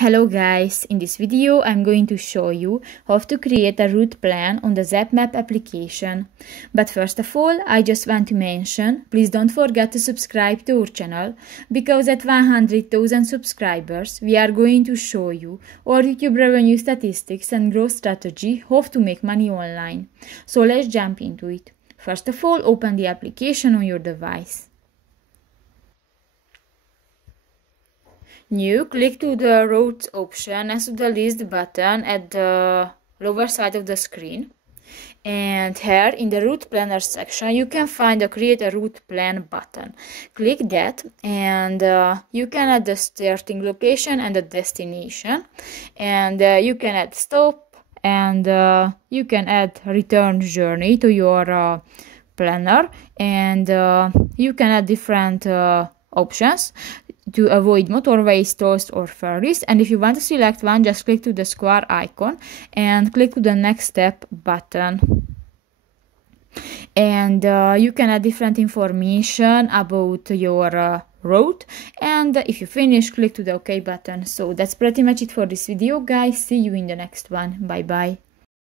Hello guys, in this video I'm going to show you how to create a route plan on the Zapmap application. But first of all, I just want to mention, please don't forget to subscribe to our channel, because at 100,000 subscribers we are going to show you our YouTube revenue statistics and growth strategy, how to make money online. So let's jump into it. First of all, open the application on your device. New, click to the routes option next to the list button at the lower side of the screen. And here in the route planner section you can find the create a route plan button. Click that and you can add the starting location and the destination, and you can add stop, and you can add return journey to your planner, and you can add different options to avoid motorways, tolls or ferries. And if you want to select one, just click to the square icon and click to the next step button. And you can add different information about your route, and if you finish, click to the OK button. So that's pretty much it for this video, guys. See you in the next one. Bye bye.